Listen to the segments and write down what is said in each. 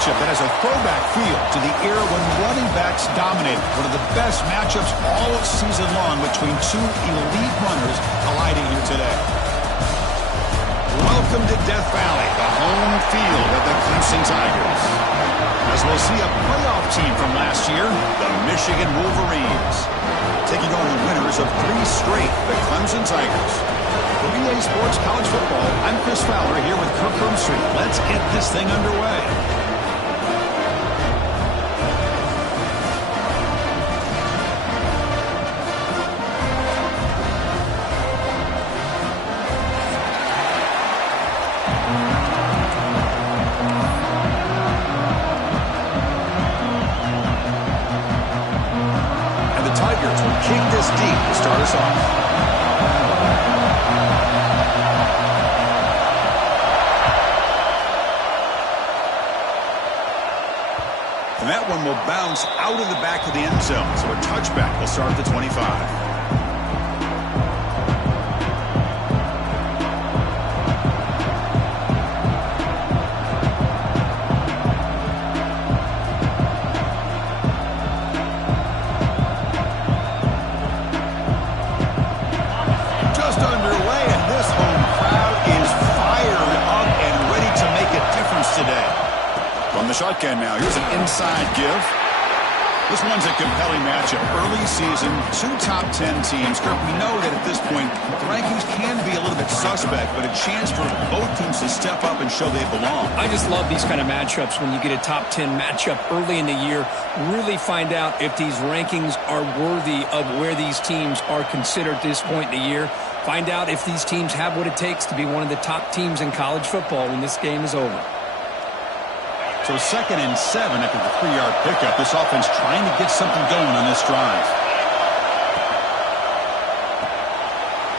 matchup that has a throwback feel to the era when running backs dominated. One of the best matchups all season long between two elite runners colliding here today. Welcome to Death Valley, the home field of the Clemson Tigers. As we'll see a playoff team from last year, the Michigan Wolverines, taking on the winners of 3 straight, the Clemson Tigers. For EA Sports College Football, I'm Chris Fowler here with Kirk Broomstreet. Let's get this thing underway. And the Tigers will kick this deep to start us off. And that one will bounce out of the back of the end zone. So a touchback will start at the 25. Just underway, and this home crowd is fired up and ready to make a difference today. From the shotgun now, here's an inside give. This one's a compelling matchup. Early season, 2 top 10 teams. Kirk, we know that at this point, the rankings can be a little bit suspect, but a chance for both teams to step up and show they belong. I just love these kind of matchups when you get a top 10 matchup early in the year. Really find out if these rankings are worthy of where these teams are considered at this point in the year. Find out if these teams have what it takes to be one of the top teams in college football when this game is over. So 2nd and 7 after the 3-yard pickup. This offense trying to get something going on this drive.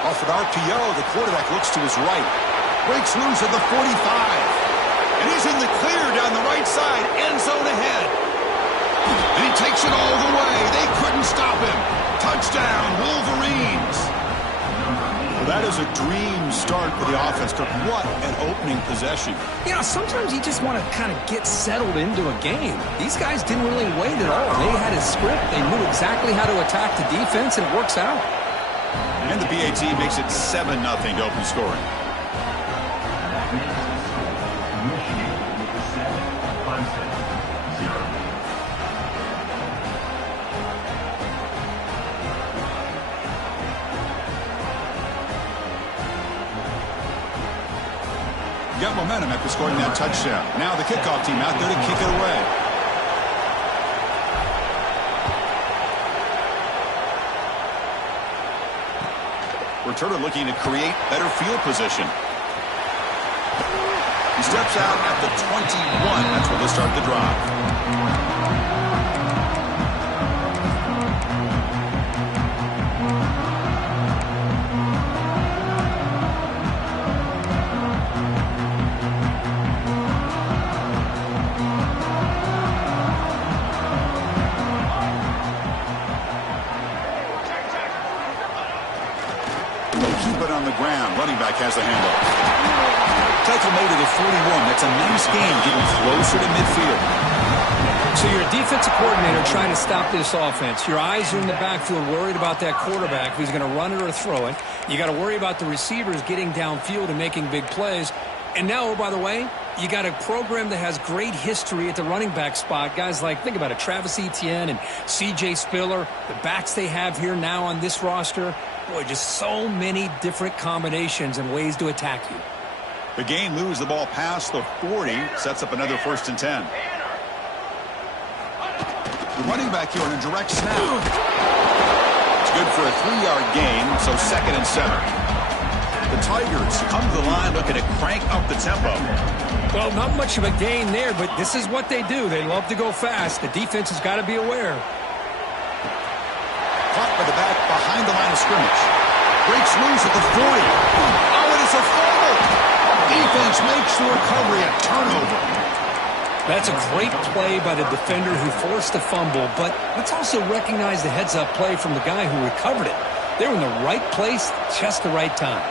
Off an RPO, the quarterback looks to his right. Breaks loose at the 45. And he's in the clear down the right side. End zone ahead. And he takes it all the way. They couldn't stop him. Touchdown, Wolverines. Well, that is a dream start for the offense. What an opening possession. You know, sometimes you just want to kind of get settled into a game. These guys didn't really wait at all. They had a script. They knew exactly how to attack the defense, and it works out. And the BAT makes it 7-0 to open scoring. Got momentum after scoring that touchdown. Now the kickoff team out there to kick it away. Returner looking to create better field position. He steps out at the 21. That's where they'll start the drive. On the ground, running back has the handoff. Tackle made at the 41. That's a nice game, getting closer to midfield. So you're a defensive coordinator trying to stop this offense. Your eyes are in the backfield, worried about that quarterback who's going to run it or throw it. You got to worry about the receivers getting downfield and making big plays. And now, oh, by the way, you got a program that has great history at the running back spot. Guys like, think about it, Travis Etienne and C.J. Spiller, the backs they have here now on this roster. Boy, just so many different combinations and ways to attack you. The game moves the ball past the 40, sets up another 1st and 10. The running back here on a direct snap. It's good for a 3-yard gain, so 2nd and 7. The Tigers come to the line looking to crank up the tempo. Well, not much of a gain there, but this is what they do. They love to go fast. The defense has got to be aware. Caught by the back behind the line of scrimmage. Breaks loose at the 40. Oh, it is a fumble. Defense makes the recovery a turnover. That's a great play by the defender who forced the fumble, but let's also recognize the heads-up play from the guy who recovered it. They were in the right place, just the right time.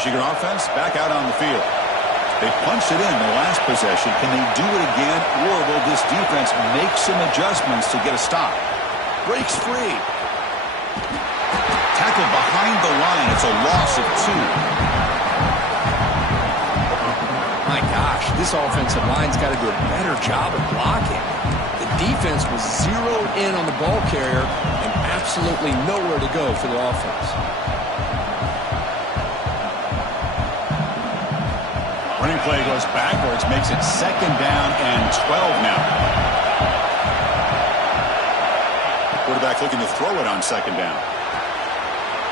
Michigan offense back out on the field. They punched it in the last possession. Can they do it again, or will this defense make some adjustments to get a stop? Breaks free. Tackled behind the line. It's a loss of 2. My gosh, this offensive line's got to do a better job of blocking. The defense was zeroed in on the ball carrier and absolutely nowhere to go for the offense. Running play goes backwards, makes it 2nd down and 12 now. Quarterback looking to throw it on 2nd down.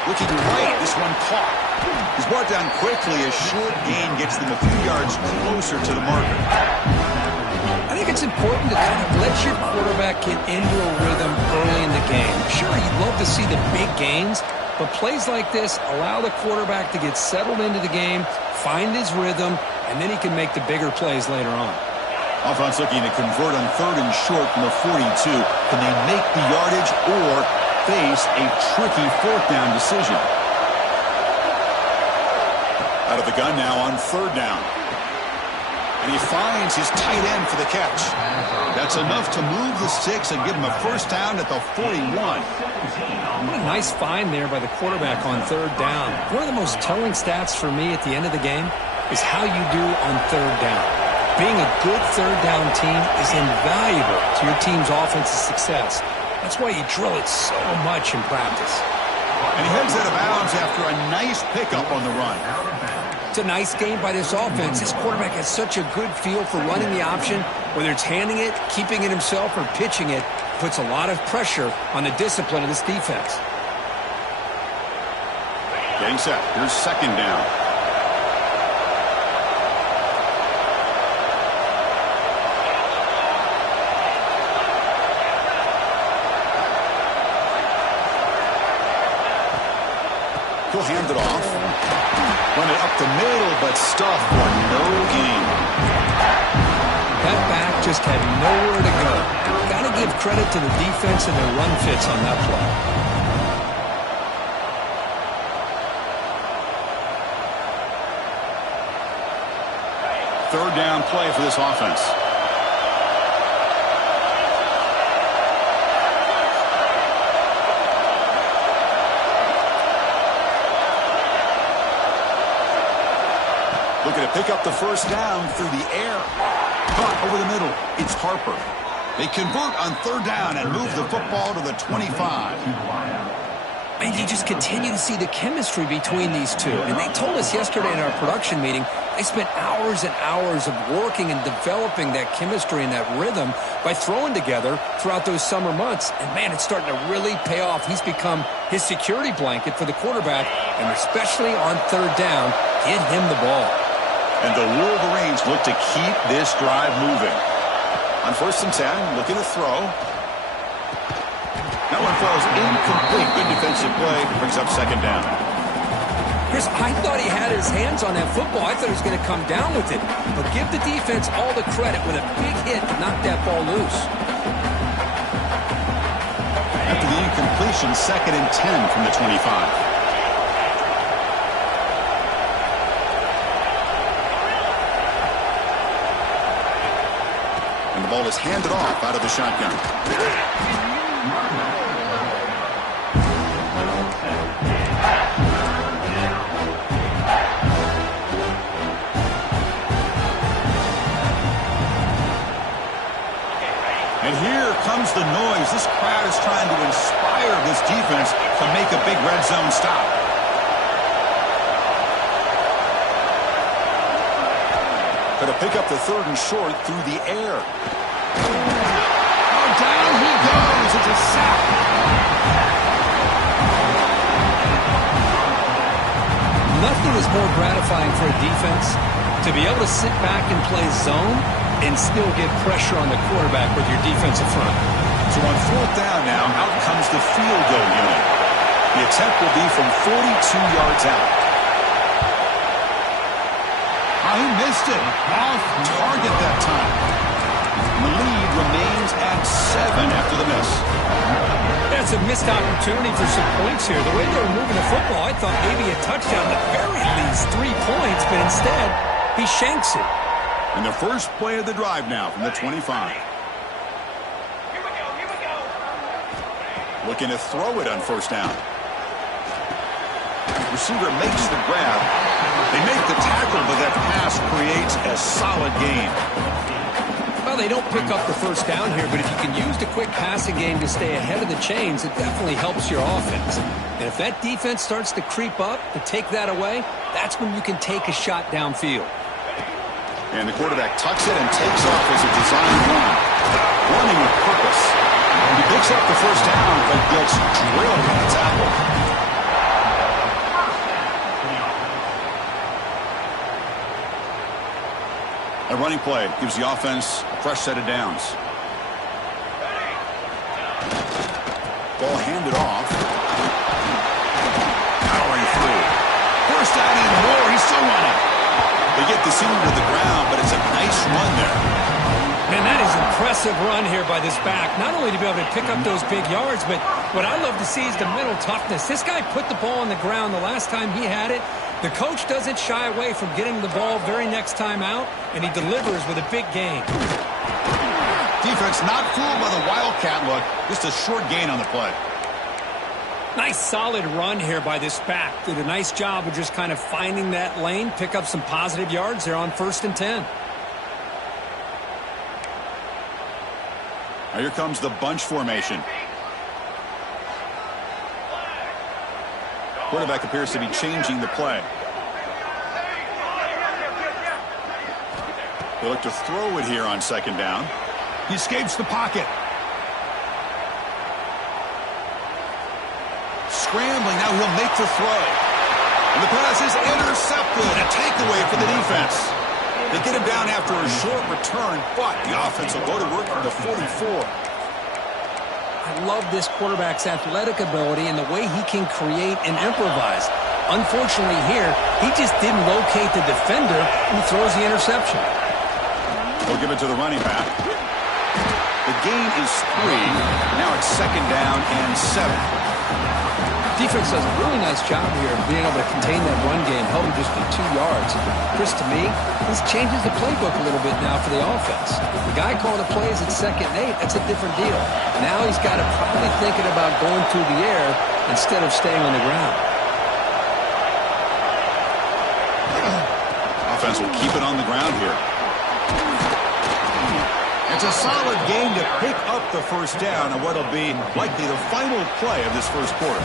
Looking right, this one caught. He's brought down quickly. A short gain gets them a few yards closer to the marker. I think it's important to kind of let your quarterback get into a rhythm early in the game. Sure, you'd love to see the big gains, but plays like this allow the quarterback to get settled into the game, find his rhythm, and then he can make the bigger plays later on. Offense looking to convert on 3rd and short from the 42. Can they make the yardage or face a tricky 4th down decision? Out of the gun now on 3rd down. And he finds his tight end for the catch. That's enough to move the sticks and give him a 1st down at the 41. What a nice find there by the quarterback on 3rd down. One of the most telling stats for me at the end of the game is how you do on 3rd down. Being a good 3rd down team is invaluable to your team's offensive success. That's why you drill it so much in practice. And he heads out of bounds after a nice pickup on the run. It's a nice game by this offense. This quarterback has such a good feel for running the option. Whether it's handing it, keeping it himself, or pitching it, puts a lot of pressure on the discipline of this defense. Getting set. Here's 2nd down. He'll hand it off. Run it up the middle, but stuffed for no gain. That back just had nowhere to go. Got to give credit to the defense and their run fits on that play. 3rd down play for this offense. Looking to pick up the 1st down through the air. Caught over the middle. It's Harper. They convert on 3rd down and move the football to the 25. And you just continue to see the chemistry between these two. And they told us yesterday in our production meeting, they spent hours and hours of working and developing that chemistry and that rhythm by throwing together throughout those summer months. And, man, it's starting to really pay off. He's become his security blanket for the quarterback, and especially on 3rd down, get him the ball. And the Wolverines look to keep this drive moving. On 1st and 10, looking to throw. That one falls incomplete. Good defensive play. Brings up 2nd down. Chris, I thought he had his hands on that football. I thought he was going to come down with it. But give the defense all the credit with a big hit to knock that ball loose. After the incompletion, 2nd and 10 from the 25. The ball is handed off out of the shotgun. And here comes the noise. This crowd is trying to inspire this defense to make a big red zone stop. Going to pick up the 3rd and short through the air. Oh, down he goes. It's a sack. Nothing is more gratifying for a defense to be able to sit back and play zone and still get pressure on the quarterback with your defensive front. So on 4th down now, out comes the field goal unit. The attempt will be from 42 yards out. He missed it. Off target that time. The lead remains at 7 after the miss. That's a missed opportunity for some points here. The way they were moving the football, I thought maybe a touchdown, at the very least 3 points, but instead, he shanks it. And the first play of the drive now from the 25. Looking to throw it on first down. Receiver makes the grab. They make the tackle, but that pass creates a solid gain. Well, they don't pick up the first down here, but if you can use the quick passing game to stay ahead of the chains, it definitely helps your offense. And if that defense starts to creep up, to take that away, that's when you can take a shot downfield. And the quarterback tucks it and takes off as a design run. Running with purpose. He picks up the first down, but gets drilled in the tackle. A running play gives the offense a fresh set of downs. Ball handed off. Powering through. First down and more. He's still running. They get the senior to the ground, but it's a nice run there. Man, that is an impressive run here by this back. Not only to be able to pick up those big yards, but what I love to see is the mental toughness. This guy put the ball on the ground the last time he had it. The coach doesn't shy away from getting the ball very next time out, and he delivers with a big gain. Defense not fooled by the Wildcat look. Just a short gain on the play. Nice solid run here by this back. Did a nice job of just kind of finding that lane, pick up some positive yards there on 1st and 10. Now here comes the bunch formation. Quarterback appears to be changing the play. They look to throw it here on second down. He escapes the pocket. Scrambling, now he'll make the throw. And the pass is intercepted. A takeaway for the defense. They get him down after a short return, but the offense will go to work from the 44. I love this quarterback's athletic ability and the way he can create and improvise. Unfortunately here, he just didn't locate the defender and throws the interception. They'll give it to the running back. The gain is 3. Now it's second down and 7. Defense does a really nice job here of being able to contain that run game, held him just to 2 yards. Chris, to me, this changes the playbook a little bit now for the offense. The guy calling the plays at 2nd and 8, that's a different deal. Now he's got to probably thinking about going through the air instead of staying on the ground. Offense will keep it on the ground here. It's a solid game to pick up the first down on what will be likely the final play of this first quarter.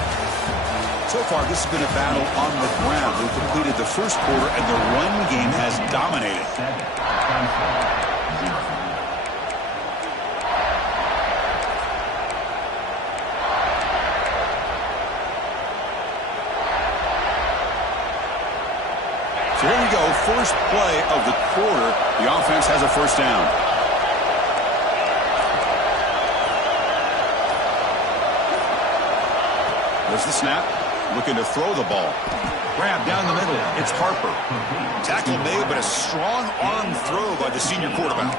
So far, this has been a battle on the ground. We've completed the first quarter, and the run game has dominated. So here we go, first play of the quarter. The offense has a first down. There's the snap. Looking to throw the ball. Grab down the middle. It's Harper. Tackle made, but a strong arm throw by the senior quarterback.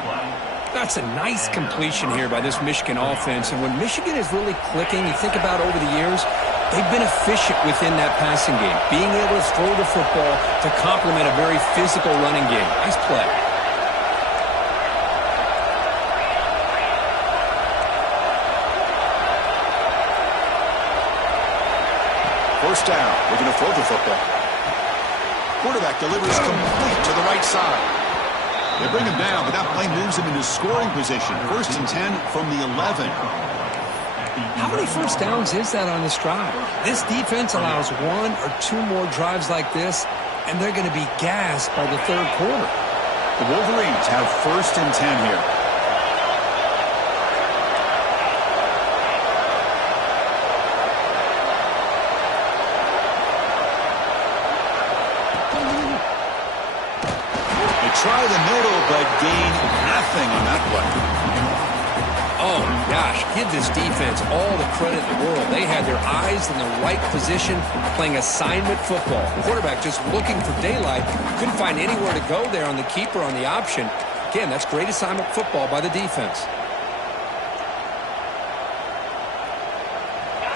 That's a nice completion here by this Michigan offense. And when Michigan is really clicking, you think about over the years, they've been efficient within that passing game. Being able to throw the football to complement a very physical running game. Nice play. First down. We're going to throw the football. Quarterback delivers complete to the right side. They bring him down, but that play moves him into scoring position. 1st and 10 from the 11. How many first downs is that on this drive? This defense allows 1 or 2 more drives like this, and they're going to be gassed by the 3rd quarter. The Wolverines have 1st and 10 here. Try the middle, but gain nothing on that play. Oh, gosh, give this defense all the credit in the world. They had their eyes in the right position, playing assignment football. The quarterback just looking for daylight. Couldn't find anywhere to go there on the keeper on the option. Again, that's great assignment football by the defense.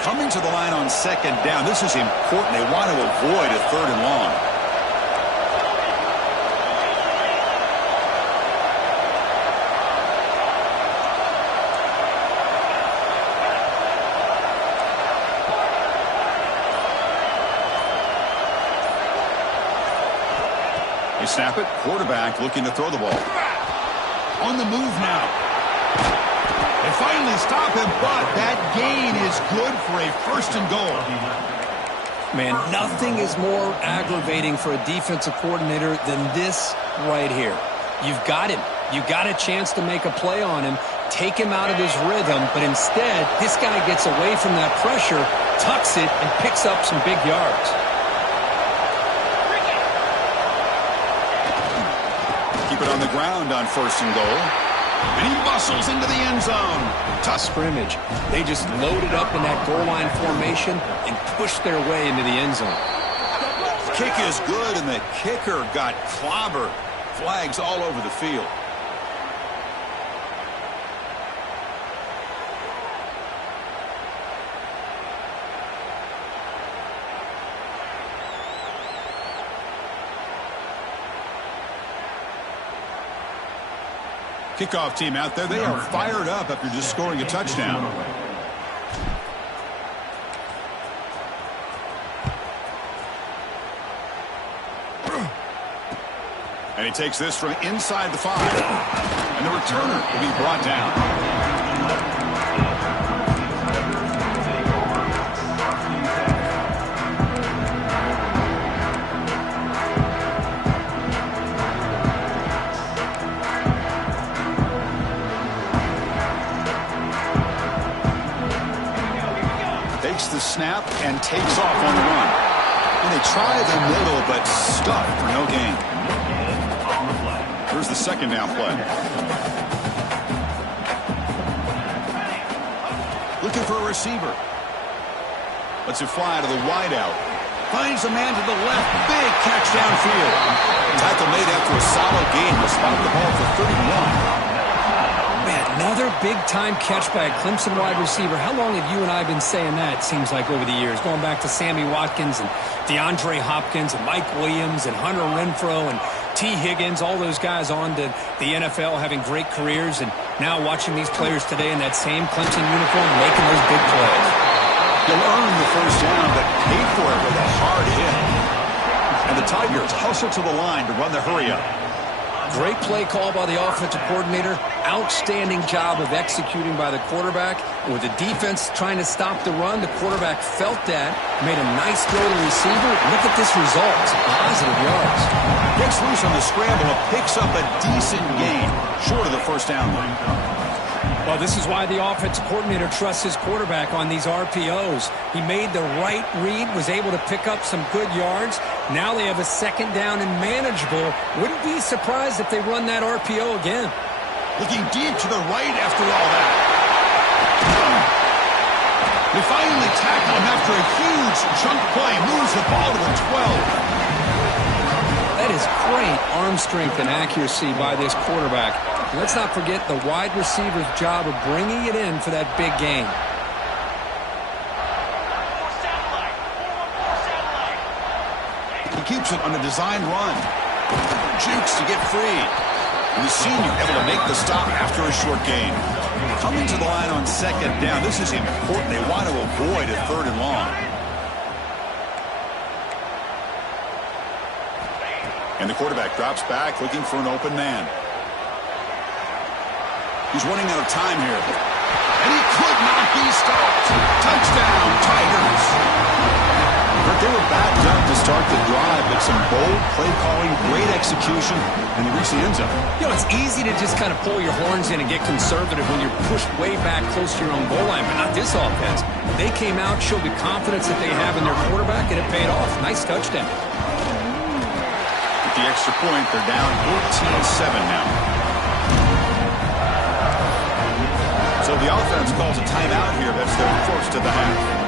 Coming to the line on second down. This is important. They want to avoid a third and long. They snap it. Quarterback looking to throw the ball. On the move now. They finally stop him, but that gain is good for a first and goal. Man, nothing is more aggravating for a defensive coordinator than this right here. You've got him. You got a chance to make a play on him, take him out of his rhythm, but instead, this guy gets away from that pressure, tucks it, and picks up some big yards. Keep it on the ground on first and goal. And he muscles into the end zone. Tough scrimmage. They just loaded up in that goal line formation and pushed their way into the end zone. Kick is good, and the kicker got clobbered. Flags all over the field. Kickoff team out there. They are fired up after just scoring a touchdown. And he takes this from inside the 5. And the returner will be brought down. The snap and takes off on the run. And they try the middle, but stuffed for no gain. Here's the second down play. Looking for a receiver. Lets it fly to the wideout. Finds a man to the left. Big catch downfield. Tackle made after a solid gain. Will spot the ball for 31. Another big-time catch by a Clemson wide receiver. How long have you and I been saying that, it seems like, over the years? Going back to Sammy Watkins and DeAndre Hopkins and Mike Williams and Hunter Renfrow and T. Higgins, all those guys on to the NFL having great careers, and now watching these players today in that same Clemson uniform making those big plays. You'll earn the first down, but pay for it with a hard hit. And the Tigers hustle to the line to run the hurry-up. Great play call by the offensive coordinator. Outstanding job of executing by the quarterback. And with the defense trying to stop the run, the quarterback felt that, made a nice throw to the receiver. Look at this result. Positive yards. Gets loose on the scramble and picks up a decent gain, short of the first down line. Well, this is why the offensive coordinator trusts his quarterback on these RPOs. He made the right read, was able to pick up some good yards. Now they have a second down and manageable. Wouldn't be surprised if they run that RPO again. Looking deep to the right after all that. They finally tackle him after a huge chunk play. Moves the ball to the 12. That is great arm strength and accuracy by this quarterback. Let's not forget the wide receiver's job of bringing it in for that big gain. He keeps it on a designed run. Jukes to get free. And the senior able to make the stop after a short gain. Coming to the line on second down. This is important. They want to avoid a third and long. And the quarterback drops back looking for an open man. He's running out of time here. And he could not be stopped. Touchdown, Tigers. But they were backed up to start the drive, but some bold play calling, great execution, and they reached the end zone. You know, it's easy to just kind of pull your horns in and get conservative when you're pushed way back close to your own goal line, but not this offense. They came out, showed the confidence that they have in their quarterback, and it paid off. Nice touchdown. With the extra point, they're down 14-7 now. So the offense calls a timeout here. That's their first of the half.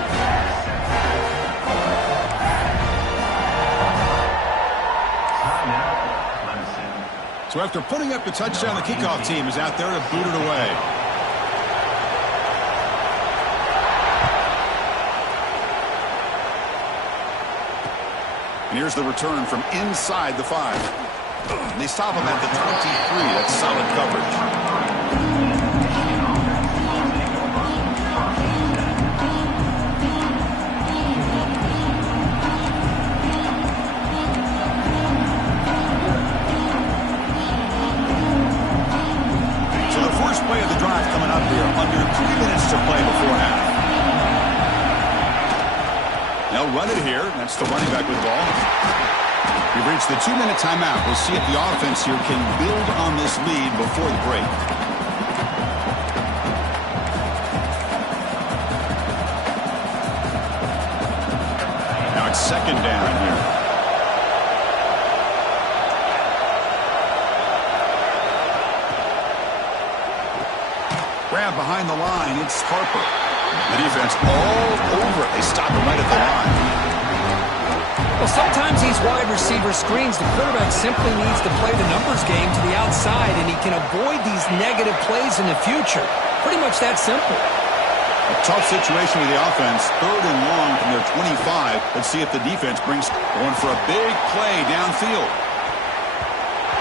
So after putting up the touchdown, the kickoff team is out there to boot it away. And here's the return from inside the 5. They stop him at the 23. That's solid coverage. First play of the drive coming up here. Under 3 minutes to play before half. They'll run it here. That's the running back with the ball. We've reached the 2-minute timeout. We'll see if the offense here can build on this lead before the break. Now it's second down here. Grab behind the line. It's Harper. The defense all over it. They stop him right at the line. Well, sometimes these wide receiver screens, the quarterback simply needs to play the numbers game to the outside, and he can avoid these negative plays in the future. Pretty much that simple. A tough situation with the offense. 3rd and long from their 25. Let's see if the defense brings one for a big play downfield.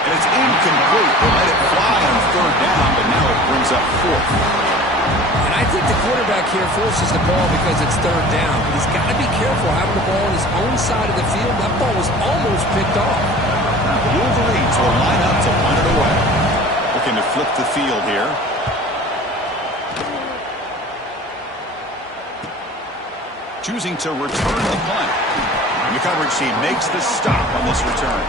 And it's incomplete. They let it fly on 3rd down, but now it brings up 4th. And I think the quarterback here forces the ball because it's 3rd down. He's got to be careful having the ball on his own side of the field. That ball was almost picked off. The Wolverines will line up to punt it away. Looking to flip the field here. Choosing to return the punt. And the coverage team makes the stop on this return.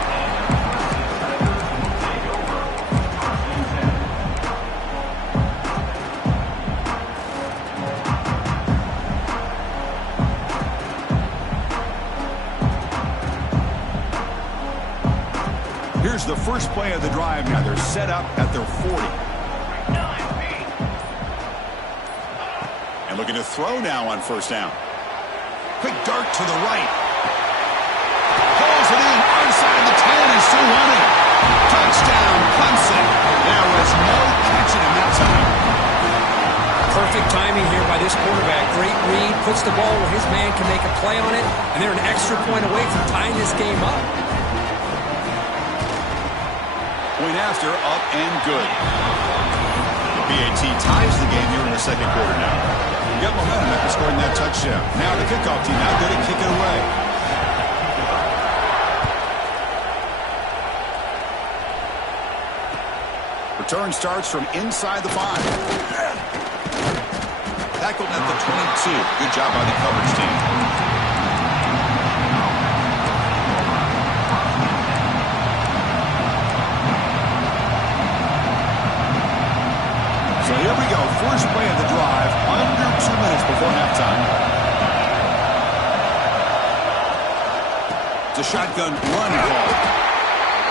Here's the first play of the drive now. They're set up at their 40. And looking to throw now on 1st down. Quick dart to the right. Pulls it in. Outside the 10 and still running. Touchdown, Clemson. There was no catching him that time. Perfect timing here by this quarterback. Great read. Puts the ball where his man can make a play on it. And they're an extra point away from tying this game up. Point after, up and good. The BAT ties the game here in the 2nd quarter now. You got momentum after scoring that touchdown. Now the kickoff team out there to kick it away. Return starts from inside the 5. Tackled at the 22. Good job by the coverage team. So here we go, first play of the drive, under 2 minutes before halftime. It's a shotgun run call.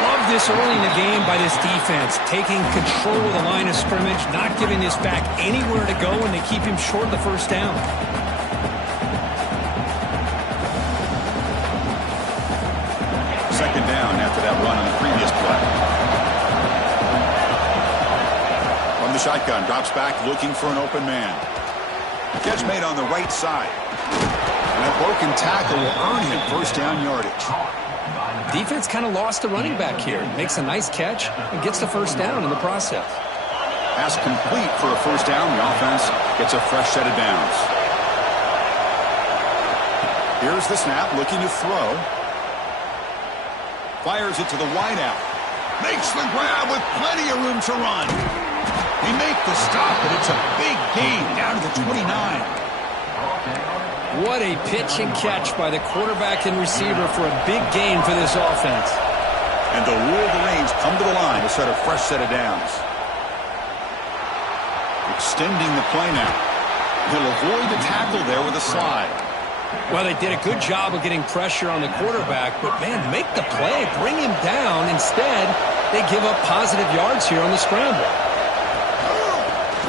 Love this early in the game by this defense, taking control of the line of scrimmage, not giving this back anywhere to go, and they keep him short of the 1st down. Second down after that run on the previous play. Shotgun drops back looking for an open man. Catch made on the right side. And that broken tackle will earn him 1st down yardage. Defense kind of lost the running back here. Makes a nice catch and gets the 1st down in the process. Pass complete for a 1st down. The offense gets a fresh set of downs. Here's the snap, looking to throw. Fires it to the wideout. Makes the grab with plenty of room to run. They make the stop, but it's a big gain down to the 29. What a pitch and catch by the quarterback and receiver for a big gain for this offense. And the Wolverines come to the line to set a fresh set of downs. Extending the play now. He'll avoid the tackle there with a slide. Well, they did a good job of getting pressure on the quarterback, but, man, make the play, bring him down. Instead, they give up positive yards here on the scramble.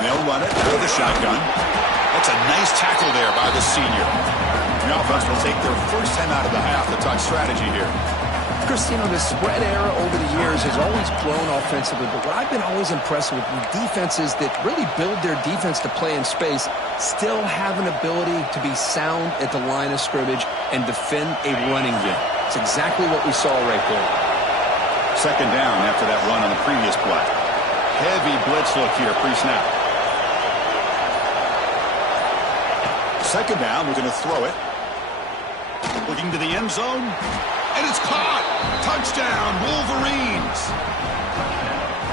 They'll run it out of the shotgun. That's a nice tackle there by the senior. The offense will take their 1st time out of the half to talk strategy here. Chris, you know, the spread era over the years has always grown offensively, but what I've been always impressed with defenses that really build their defense to play in space still have an ability to be sound at the line of scrimmage and defend a running game. It's exactly what we saw right there. Second down after that run on the previous play. Heavy blitz look here pre-snap. Second down, we're going to throw it. Looking to the end zone. And it's caught. Touchdown, Wolverines.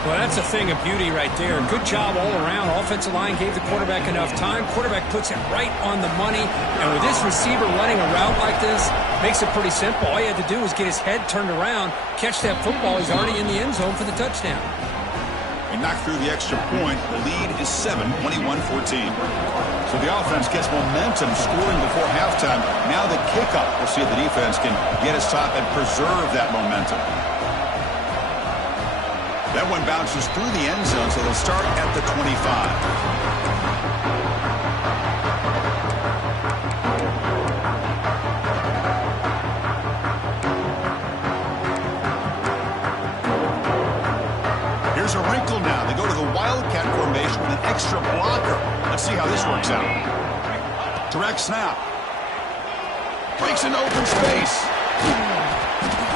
Well, that's a thing of beauty right there. Good job all around. Offensive line gave the quarterback enough time. Quarterback puts it right on the money. And with this receiver running a route like this, makes it pretty simple. All you had to do was get his head turned around, catch that football. He's already in the end zone for the touchdown. He knocked through the extra point. The lead is 7, 21-14. So the offense gets momentum scoring before halftime. Now the kickoff. We'll see if the defense can get his top and preserve that momentum. That one bounces through the end zone, so they'll start at the 25. Here's a wrinkle now. They go to the Wildcat formation with an extra blocker. Let's see how this works out. Direct snap. Breaks into open space.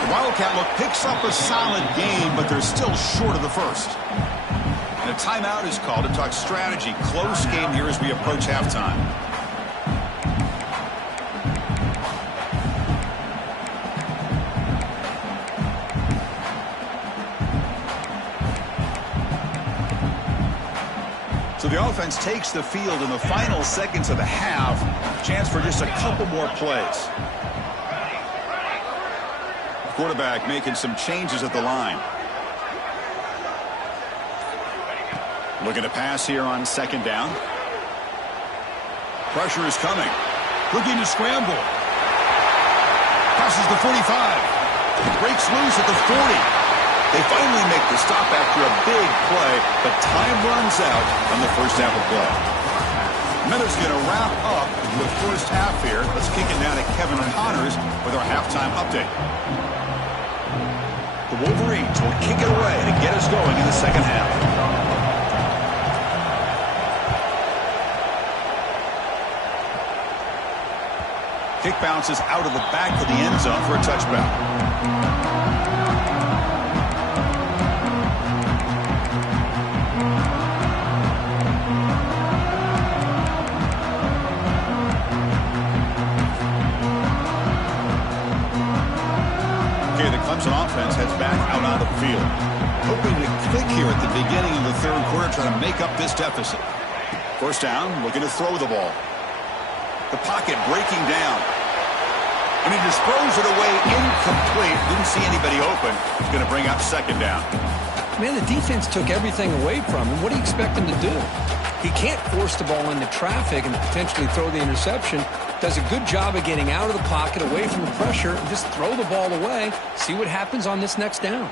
The Wildcat look picks up a solid game, but they're still short of the first. And a timeout is called to talk strategy. Close game here as we approach halftime. So the offense takes the field in the final seconds of the half. Chance for just a couple more plays. Quarterback making some changes at the line. Looking to pass here on second down. Pressure is coming. Looking to scramble. Passes the 45. Breaks loose at the 40. They finally make the stop after a big play, but time runs out on the first half of play. Minutes going to wrap up the first half here. Let's kick it down to Kevin Connors with our halftime update. The Wolverines will kick it away to get us going in the second half. Kick bounces out of the back of the end zone for a touchback. The Clemson offense heads back out on the field. Hoping to click here at the beginning of the third quarter, trying to make up this deficit. First down, looking to throw the ball. The pocket breaking down. And he just throws it away incomplete. Didn't see anybody open. He's going to bring up second down. Man, the defense took everything away from him. What do you expect him to do? He can't force the ball into traffic and potentially throw the interception. Does a good job of getting out of the pocket, away from the pressure, and just throw the ball away. See what happens on this next down.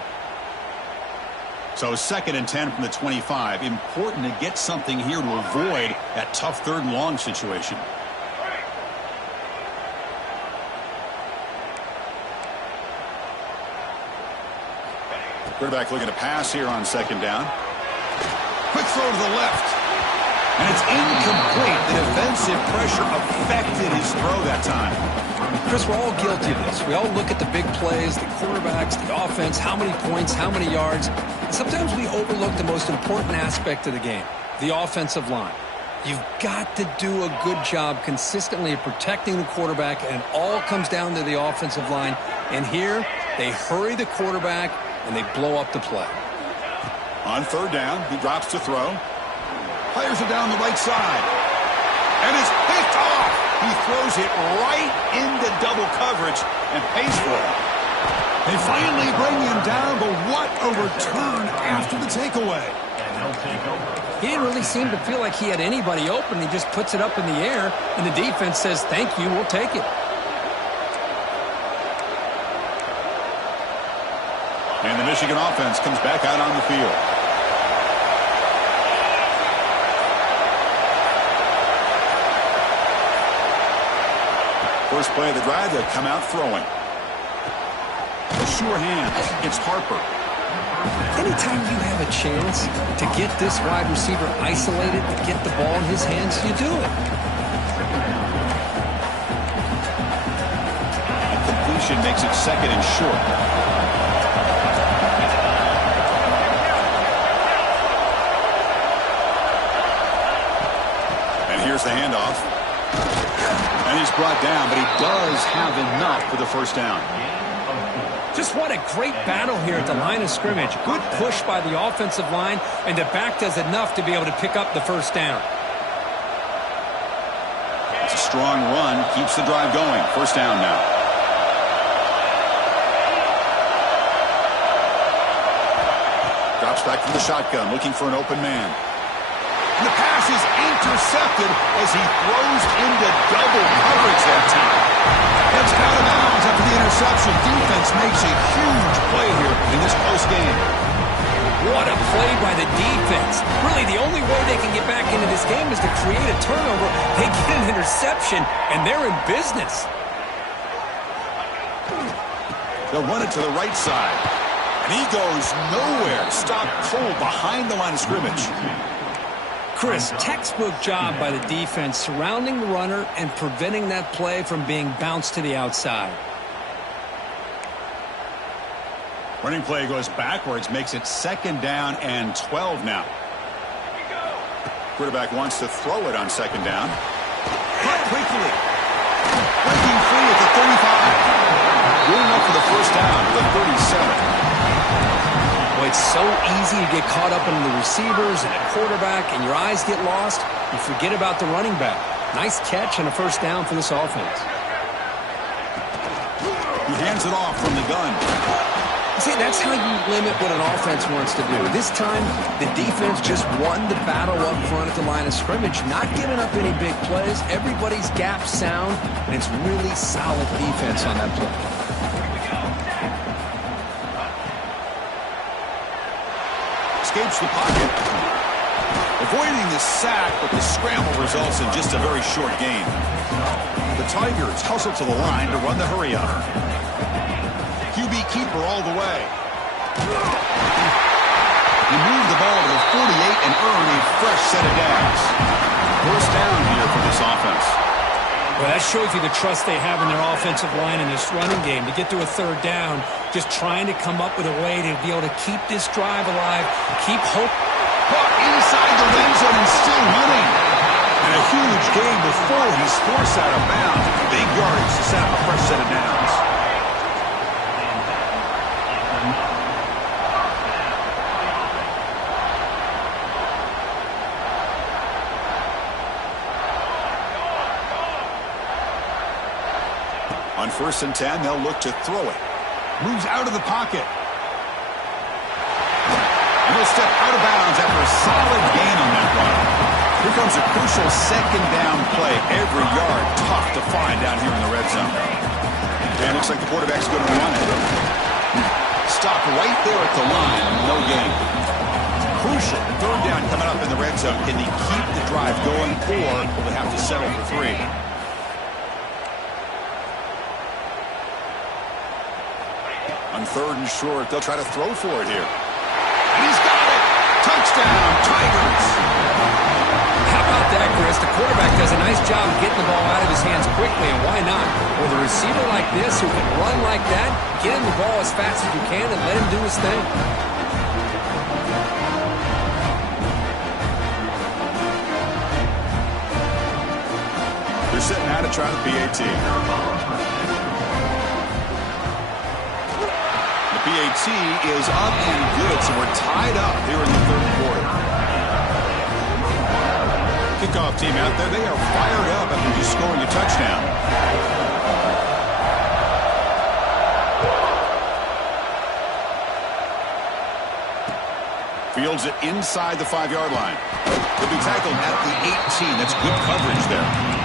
So 2nd and 10 from the 25. Important to get something here to avoid that tough 3rd and long situation. Quarterback looking to pass here on second down. Quick throw to the left. And it's incomplete. The defensive pressure affected his throw that time. Chris, we're all guilty of this. We all look at the big plays, the quarterbacks, the offense, how many points, how many yards. And sometimes we overlook the most important aspect of the game, the offensive line. You've got to do a good job consistently of protecting the quarterback, and it all comes down to the offensive line. And here, they hurry the quarterback, and they blow up the play. On third down, he drops to throw. Fires it down the right side. And it's picked off. He throws it right into double coverage and pays for it. They finally bring him down, but what a return after the takeaway. And he'll take over. He didn't really seem to feel like he had anybody open. He just puts it up in the air, and the defense says, thank you, we'll take it. And the Michigan offense comes back out on the field. First play of the drive, they come out throwing. A sure hand. It's Harper. Anytime you have a chance to get this wide receiver isolated and get the ball in his hands, you do it. A completion interception makes it second and short. And here's the handoff. And he's brought down, but he does have enough for the first down. Just what a great battle here at the line of scrimmage. Good push by the offensive line, and the back does enough to be able to pick up the first down. It's a strong run, keeps the drive going. First down now. Drops back from the shotgun, looking for an open man. And the pass is intercepted as he throws into double coverage that time. That's out of bounds after the interception. Defense makes a huge play here in this close game. What a play by the defense. Really, the only way they can get back into this game is to create a turnover. They get an interception, and they're in business. They'll run it to the right side. And he goes nowhere. Stopped cold behind the line of scrimmage. Chris, textbook job by the defense surrounding the runner and preventing that play from being bounced to the outside. Running play goes backwards, makes it second down and 12 now. Quarterback wants to throw it on second down. Cut quickly. Breaking free at the 35. Going up for the first down to the 37. Well, it's so easy to get caught up in the receivers and the quarterback, and your eyes get lost. You forget about the running back. Nice catch and a first down for this offense. He hands it off from the gun. See, that's how you limit what an offense wants to do. This time, the defense just won the battle up front at the line of scrimmage, not giving up any big plays. Everybody's gap sound, and it's really solid defense on that play. Escapes the pocket. Avoiding the sack, but the scramble results in just a very short gain. The Tigers hustle to the line to run the hurry-up. QB keeper all the way. He moved the ball to the 48 and earn a fresh set of downs. First down here for this offense. Well, that shows you the trust they have in their offensive line in this running game. To get to a third down, just trying to come up with a way to be able to keep this drive alive, keep hope. Caught inside the red zone and still running. And a huge gain before he's forced out of bounds. Big yardage to set up a fresh set of downs. On 1st and 10, they'll look to throw it. Moves out of the pocket. And he'll step out of bounds after a solid gain on that run. Here comes a crucial second down play. Every yard tough to find down here in the red zone. And looks like the quarterback's going to run it. Stop right there at the line. No gain. Crucial. Third down coming up in the red zone. Can they keep the drive going, or will they have to settle for 3? On 3rd and short, they'll try to throw for it here. And he's got it! Touchdown, Tigers! How about that, Chris? The quarterback does a nice job getting the ball out of his hands quickly, and why not? With a receiver like this who can run like that, get him the ball as fast as you can and let him do his thing. They're setting out to try the PAT. PAT is up and good, so we're tied up here in the 3rd quarter. Kickoff team out there, they are fired up after just scoring a touchdown. Fields it inside the 5-yard line. He'll be tackled at the 18. That's good coverage there.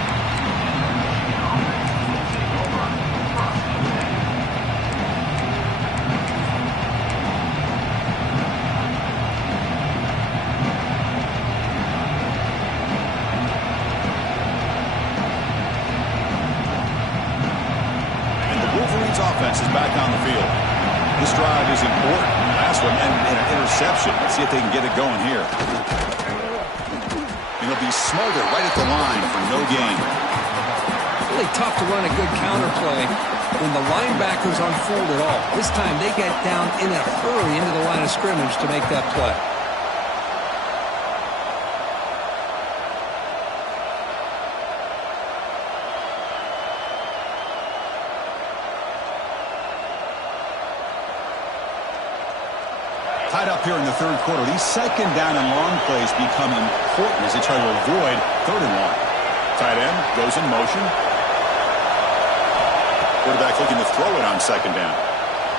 Offense is back on the field. This drive is important. Last one ended in an interception. Let's see if they can get it going here. And he'll be smothered right at the line for no gain. Really tough to run a good counter play when the linebackers aren't fooled at all. This time they get down in a hurry into the line of scrimmage to make that play. Tied up here in the third quarter. These second down and long plays become important as they try to avoid 3rd and 1. Tight end goes in motion. Quarterback looking to throw it on 2nd down.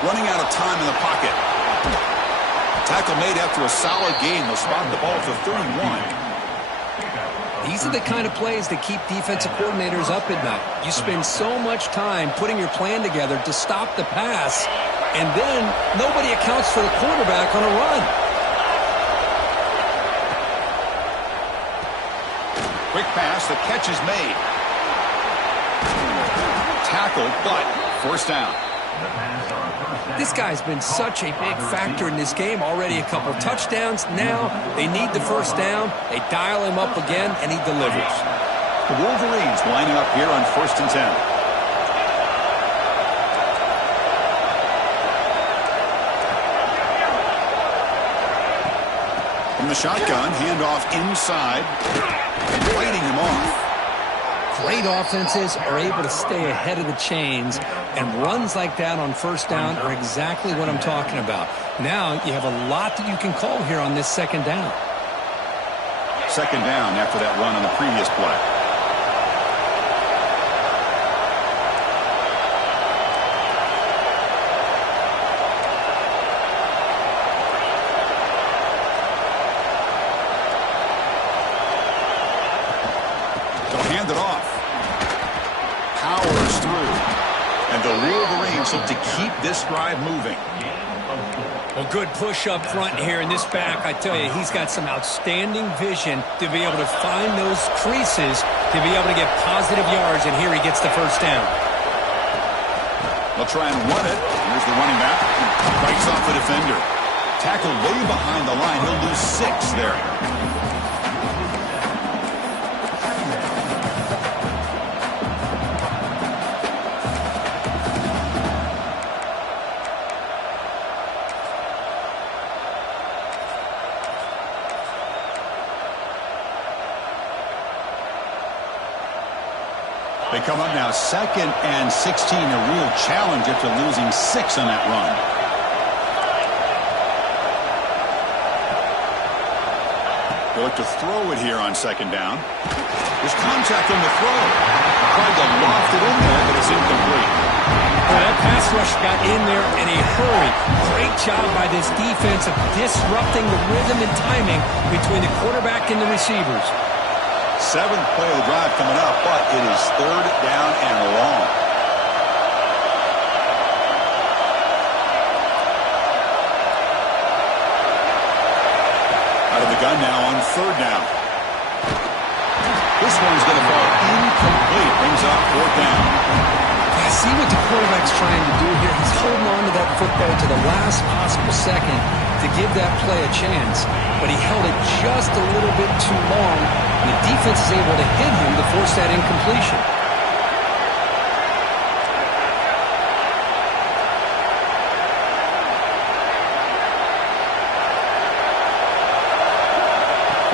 Running out of time in the pocket. Tackle made after a solid gain. They'll spot the ball for 3rd and 1. These are the kind of plays that keep defensive coordinators up at night. You spend so much time putting your plan together to stop the pass, and then nobody accounts for the quarterback on a run. Quick pass, the catch is made. Tackled, but 1st down. This guy's been such a big factor in this game. Already a couple touchdowns. Now they need the 1st down. They dial him up again, and he delivers. The Wolverines lining up here on 1st and 10. From the shotgun, handoff inside, fighting him off. Great offenses are able to stay ahead of the chains, and runs like that on 1st down are exactly what I'm talking about. Now you have a lot that you can call here on this 2nd down. 2nd down after that run on the previous play. Hand it off. Powers through. And the Wolverines look to keep this drive moving. Well, good push up front here in this back. I tell you, he's got some outstanding vision to be able to find those creases, to be able to get positive yards, and here he gets the 1st down. They'll try and run it. Here's the running back. Breaks off the defender. Tackled way behind the line. He'll lose 6 there. They come up now 2nd and 16, a real challenge after losing 6 on that run. They look to throw it here on 2nd down. There's contact on the throw. Tried to loft it in there, but it's incomplete. Well, that pass rush got in there in a hurry. Great job by this defense of disrupting the rhythm and timing between the quarterback and the receivers. 7th play of the drive coming up, but it is 3rd down and long. Out of the gun now on 3rd down. This one's going to fall incomplete. Brings up 4th down. I see what the quarterback's trying to do here. He's holding on to that football to the last possible second to give that play a chance, but he held it just a little bit too long, and the defense is able to hit him to force that incompletion.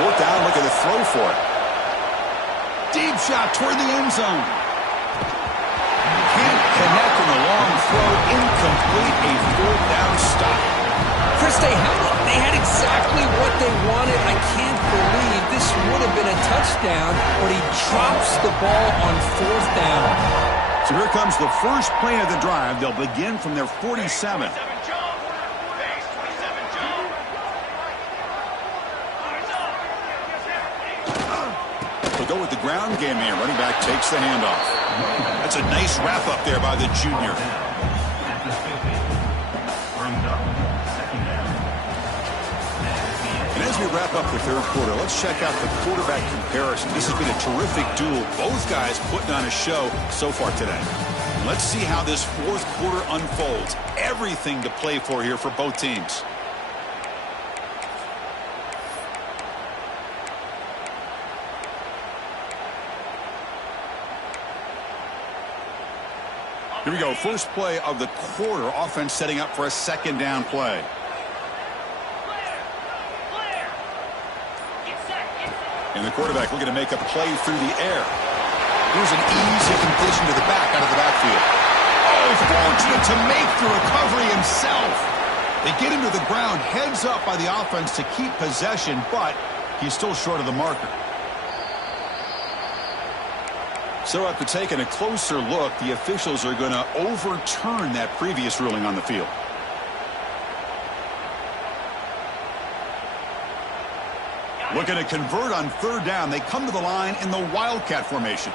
Fourth down, look at the throw for it. Deep shot toward the end zone. Can't connect on the long throw. Incomplete, a 4th down stop. Chris, they had exactly what they wanted. I can't believe this would have been a touchdown, but he drops the ball on 4th down. So here comes the first play of the drive. They'll begin from their 47. They'll go with the ground game here. Running back takes the handoff. That's a nice wrap up there by the junior. And as we wrap up the third quarter, let's check out the quarterback comparison. This has been a terrific duel. Both guys putting on a show so far today. Let's see how this fourth quarter unfolds. Everything to play for here for both teams. Here we go. First play of the quarter. Offense setting up for a second down play. And the quarterback looking to make a play through the air. Here's an easy completion to the back out of the backfield. Oh, fortunate to make the recovery himself. They get him to the ground, heads up by the offense to keep possession, but he's still short of the marker. So after taking a closer look, the officials are going to overturn that previous ruling on the field. Looking to convert on third down. They come to the line in the Wildcat formation.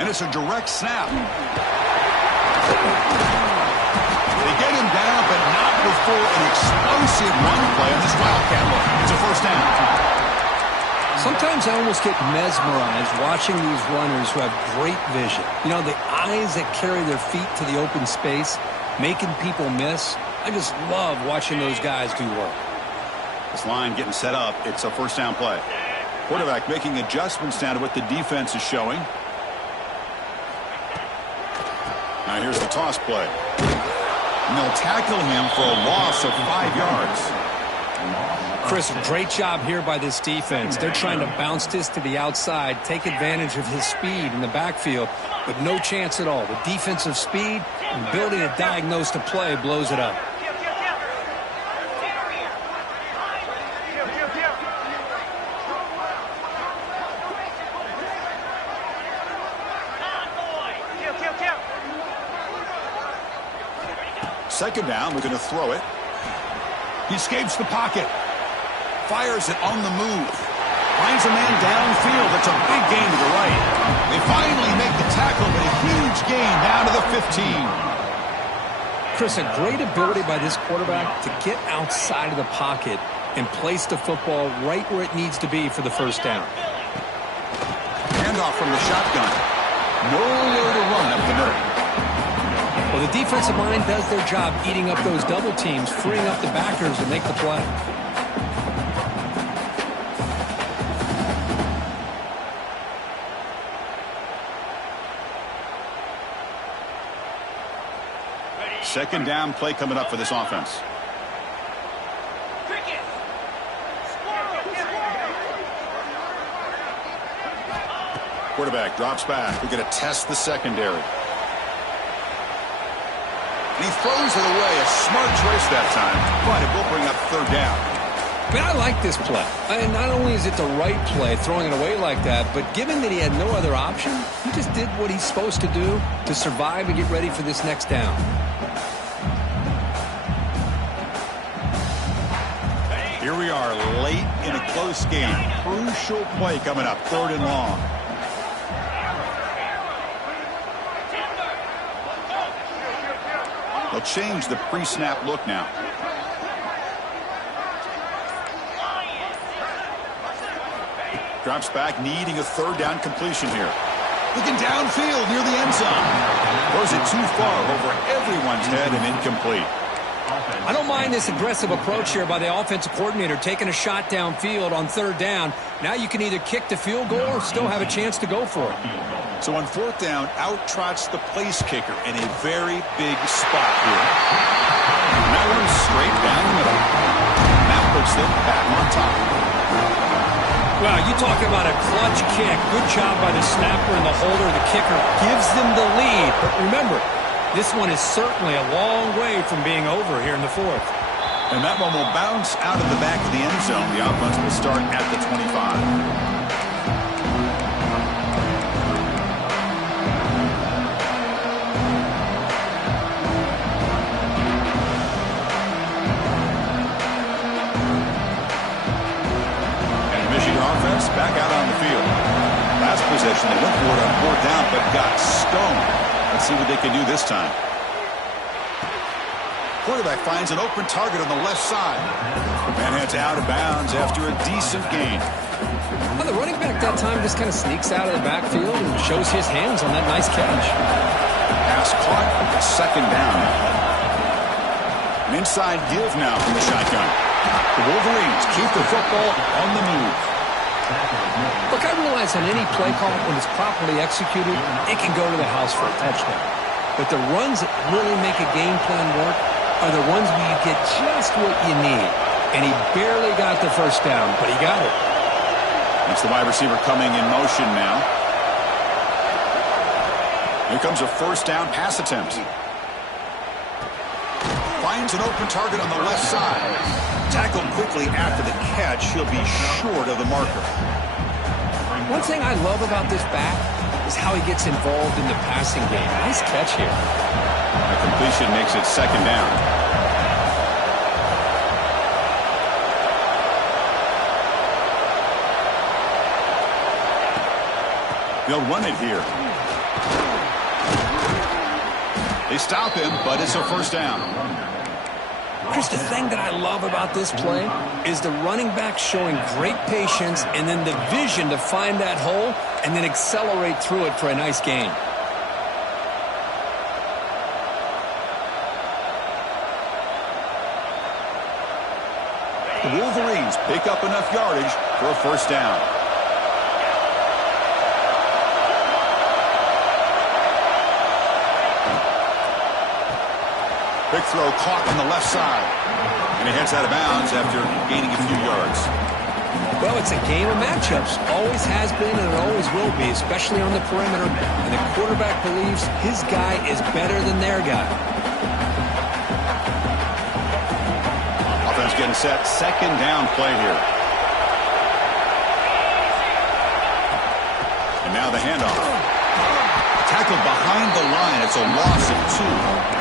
And it's a direct snap. They get him down, but not before an explosive run play on this Wildcat look. It's a first down. Sometimes I almost get mesmerized watching these runners who have great vision. You know, the eyes that carry their feet to the open space, making people miss. I just love watching those guys do work. This line getting set up. It's a first down play. Quarterback making adjustments down to what the defense is showing. Now here's the toss play. And they'll tackle him for a loss of 5 yards. Chris, great job here by this defense. They're trying to bounce this to the outside, take advantage of his speed in the backfield, but no chance at all. The defensive speed and ability to diagnose the play blows it up. Second down, looking to throw it. He escapes the pocket. Fires it on the move. Finds a man downfield. That's a big gain to the right. They finally make the tackle, but a huge gain down to the 15. Chris, a great ability by this quarterback to get outside of the pocket and place the football right where it needs to be for the first down. Handoff from the shotgun. Nowhere to run up the middle. Well, the defensive line does their job eating up those double teams, freeing up the backers to make the play. Second down play coming up for this offense. Quarterback drops back. We're going to test the secondary. And he throws it away. A smart choice that time, but it will bring up third down. Man, I like this play. And not only is it the right play, throwing it away like that, but given that he had no other option, he just did what he's supposed to do to survive and get ready for this next down. Here we are late in a close game. Crucial play coming up, third and long. They'll change the pre-snap look now. Drops back, needing a third down completion here. Looking downfield near the end zone. Throws it too far over everyone's head and incomplete. I don't mind this aggressive approach here by the offensive coordinator, taking a shot downfield on third down. Now you can either kick the field goal or still have a chance to go for it. So on fourth down, out trots the place kicker in a very big spot here. That one's straight down the middle. That puts them back on top. Well, you talk about a clutch kick. Good job by the snapper and the holder. The kicker gives them the lead. But remember, this one is certainly a long way from being over here in the fourth. And that one will bounce out of the back of the end zone. The offense will start at the 25. Offense back out on the field. Last possession, they went for it on fourth down, but got stoned. Let's see what they can do this time. Quarterback finds an open target on the left side. Man heads out of bounds after a decent gain. Well, the running back that time just kind of sneaks out of the backfield and shows his hands on that nice catch. Pass caught, second down. An inside give now from the shotgun. The Wolverines keep the football on the move. Look, I realize on any play call, when it's properly executed, it can go to the house for a touchdown. But the runs that really make a game plan work are the ones where you get just what you need. And he barely got the first down, but he got it. It's the wide receiver coming in motion now. Here comes a first down pass attempt. Finds an open target on the left side. Tackled quickly after the catch. He'll be short of the marker. One thing I love about this back is how he gets involved in the passing game. Nice catch here. A completion makes it second down. They'll run it here. They stop him, but it's a first down. Chris, the thing that I love about this play is the running back showing great patience and then the vision to find that hole and then accelerate through it for a nice gain. The Wolverines pick up enough yardage for a first down. Big throw caught on the left side. And he heads out of bounds after gaining a few yards. Well, it's a game of matchups. Always has been and it always will be, especially on the perimeter. And the quarterback believes his guy is better than their guy. Offense getting set. Second down play here. And now the handoff. Tackled behind the line. It's a loss of 2.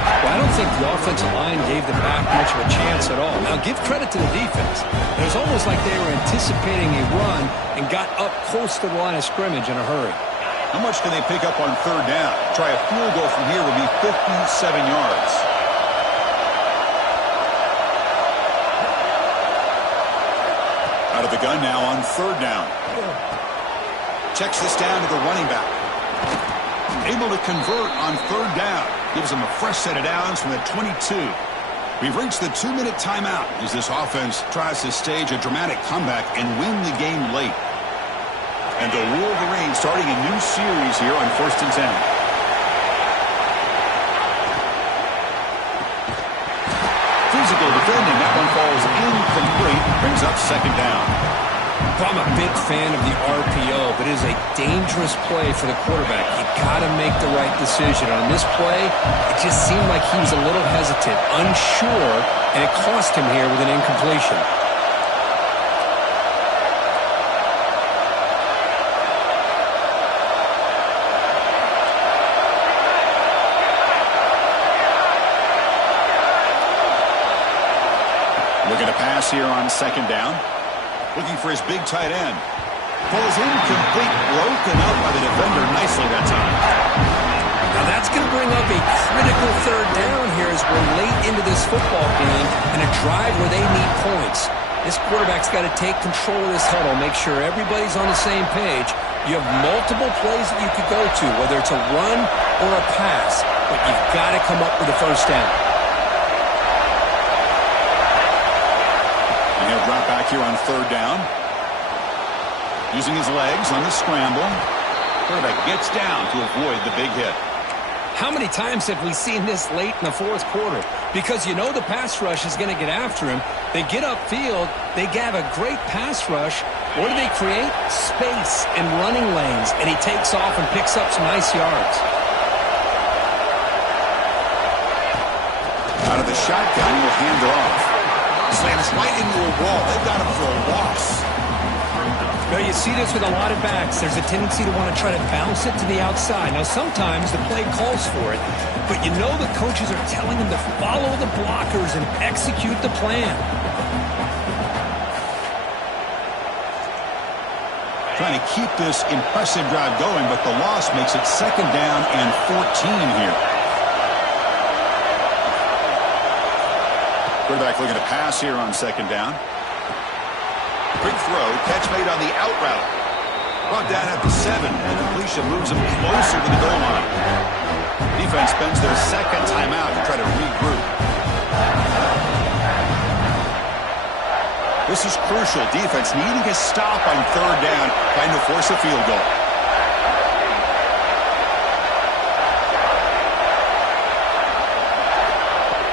Well, I don't think the offensive line gave the back much of a chance at all. Now, give credit to the defense. It was almost like they were anticipating a run and got up close to the line of scrimmage in a hurry. How much can they pick up on third down? Try a field goal from here would be 57 yards. Out of the gun now on third down. Checks this down to the running back. Able to convert on third down. Gives them a fresh set of downs from the 22. We've reached the 2-minute timeout as this offense tries to stage a dramatic comeback and win the game late. And the Wolverines starting a new series here on 1st and 10. Physical defending. That one falls incomplete. Brings up second down. I'm a big fan of the RPO, but it is a dangerous play for the quarterback. You got to make the right decision. On this play, it just seemed like he was a little hesitant, unsure, and it cost him here with an incompletion. Looking to pass here on second down. Looking for his big tight end. Falls incomplete, broken up by the defender nicely that time. Now that's going to bring up a critical third down here as we're late into this football game and a drive where they need points. This quarterback's got to take control of this huddle, make sure everybody's on the same page. You have multiple plays that you could go to, whether it's a run or a pass, but you've got to come up with a first down. He'll drop back here on third down. Using his legs on the scramble. Quarterback gets down to avoid the big hit. How many times have we seen this late in the fourth quarter? Because you know the pass rush is going to get after him. They get upfield. They have a great pass rush. What do they create? Space and running lanes. And he takes off and picks up some nice yards. Out of the shotgun, he'll hand it off. Slams right into a wall. They've got him for a loss. Well, you see this with a lot of backs. There's a tendency to want to try to bounce it to the outside. Now, sometimes the play calls for it, but you know the coaches are telling them to follow the blockers and execute the plan. Trying to keep this impressive drive going, but the loss makes it second down and 14 here. Quarterback looking to pass here on second down. Quick throw, catch made on the out route. Brought down at the 7, and completion moves him closer to the goal line. Defense spends their second timeout to try to regroup. This is crucial. Defense needing a stop on third down, trying to force a field goal.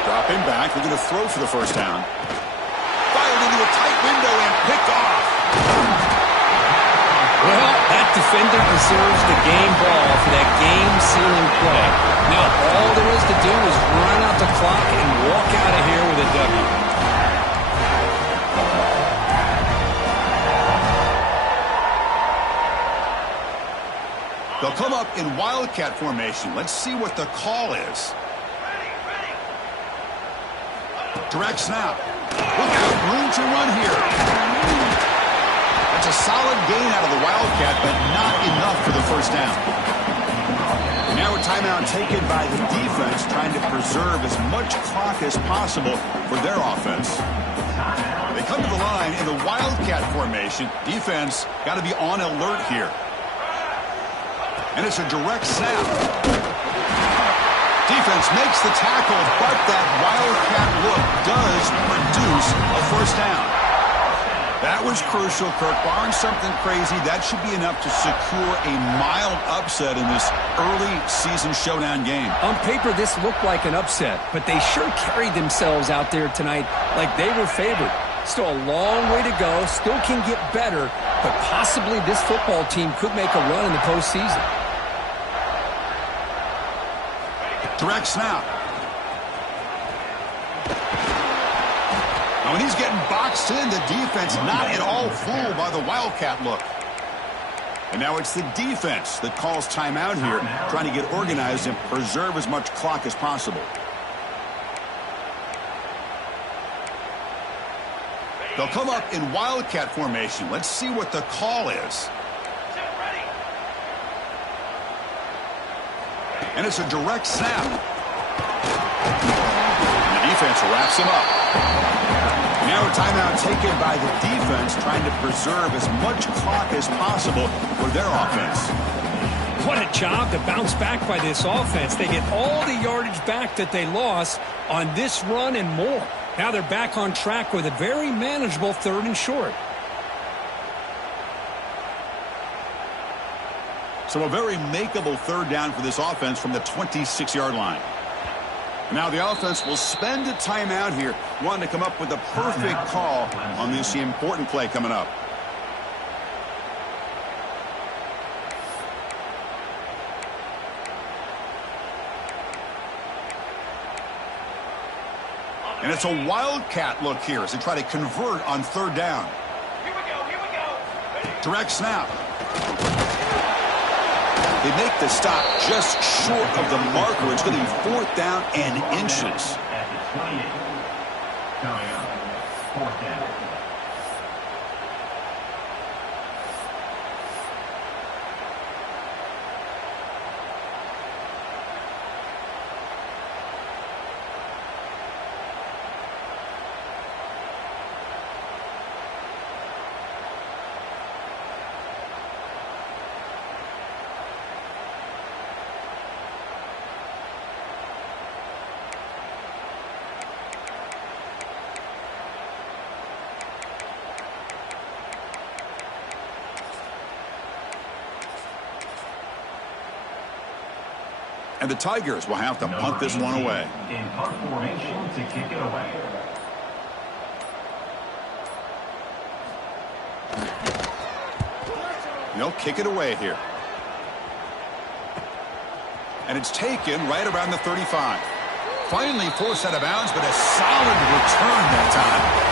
Dropping back, they're going to throw for the first down. Fired into a tight window and picked off. Well, that defender deserves the game ball for that game-sealing play. Now, all there is to do is run out the clock and walk out of here with a W. They'll come up in Wildcat formation. Let's see what the call is. Direct snap. Look out, room to run here. That's a solid gain out of the Wildcat, but not enough for the first down. Now a timeout taken by the defense, trying to preserve as much clock as possible for their offense. They come to the line in the Wildcat formation. Defense got to be on alert here. And it's a direct snap. Defense makes the tackle, but that Wildcat look does produce a first down. That was crucial, Kirk. Barring something crazy, that should be enough to secure a mild upset in this early season showdown game. On paper, this looked like an upset, but they sure carried themselves out there tonight like they were favored. Still a long way to go, still can get better, but possibly this football team could make a run in the postseason. Direct snap. Now when he's getting boxed in, the defense not at all fooled by the Wildcat look. And now it's the defense that calls timeout here, trying to get organized and preserve as much clock as possible. They'll come up in Wildcat formation. Let's see what the call is. And it's a direct snap. And the defense wraps him up. Now a timeout taken by the defense, trying to preserve as much clock as possible for their offense. What a job to bounce back by this offense. They get all the yardage back that they lost on this run and more. Now they're back on track with a very manageable 3rd and short. So a very makeable 3rd down for this offense from the 26-yard line. Now the offense will spend a timeout here, wanting to come up with a perfect call on this important play coming up. And it's a Wildcat look here as they try to convert on 3rd down. Here we go. Direct snap. They make the stop just short of the marker. It's going to be 4th down and inches. At the 28. Coming up, 4th down. And the Tigers will have to punt this one away. In punt formation to kick it away. They'll kick it away here. And it's taken right around the 35. Finally forced out of bounds, but a solid return that time.